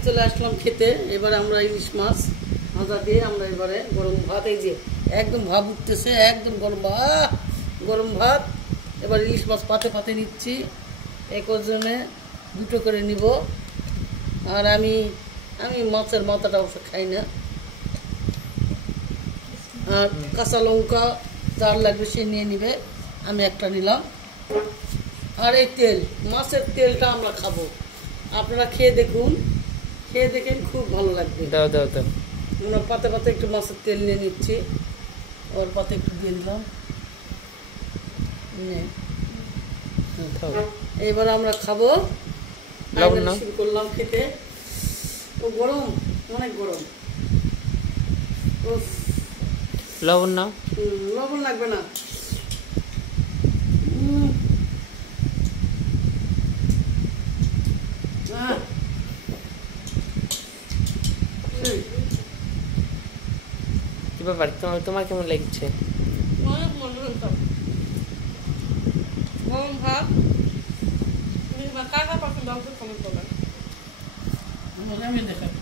বাড়ি চলে আসলাম খেতে। এবার আমরা ইলিশ মাছ ভাজা দিয়ে আমরা এবারে গরম ভাত, এই যে একদম ভাব উঠতেছে, একদম গরম ভাত। এবার ইলিশ মাছ পাতে পাতে নিচ্ছি, একজনে দুটো করে নিব। আর আমি মাছের মাথাটা অবশ্য খাই না। আর কাঁচা লঙ্কা যার লাগবে সে নিয়ে নিবে, আমি একটা নিলাম। আর এই তেল, মাছের তেলটা আমরা খাবো, আপনারা খেয়ে দেখুন, খেয়ে দেখেন, খুব ভালো লাগবে। দাও দাও দাও। আমরা পাতে পাতে একটু মাছের তেল নিয়ে নিচ্ছি, ওর পাতে একটু দিয়ে দিলাম। এবার আমরা খাবো। শুরু করলাম খেতে। ও গরম, অনেক গরম। লবণ নাও। লবণ লাগবে না। কি ব্যাপার, তোমার কেমন লাগছে? গরম ভাত কার কার পছন্দ হবে কমেন্ট করবেন। আমি দেখাই।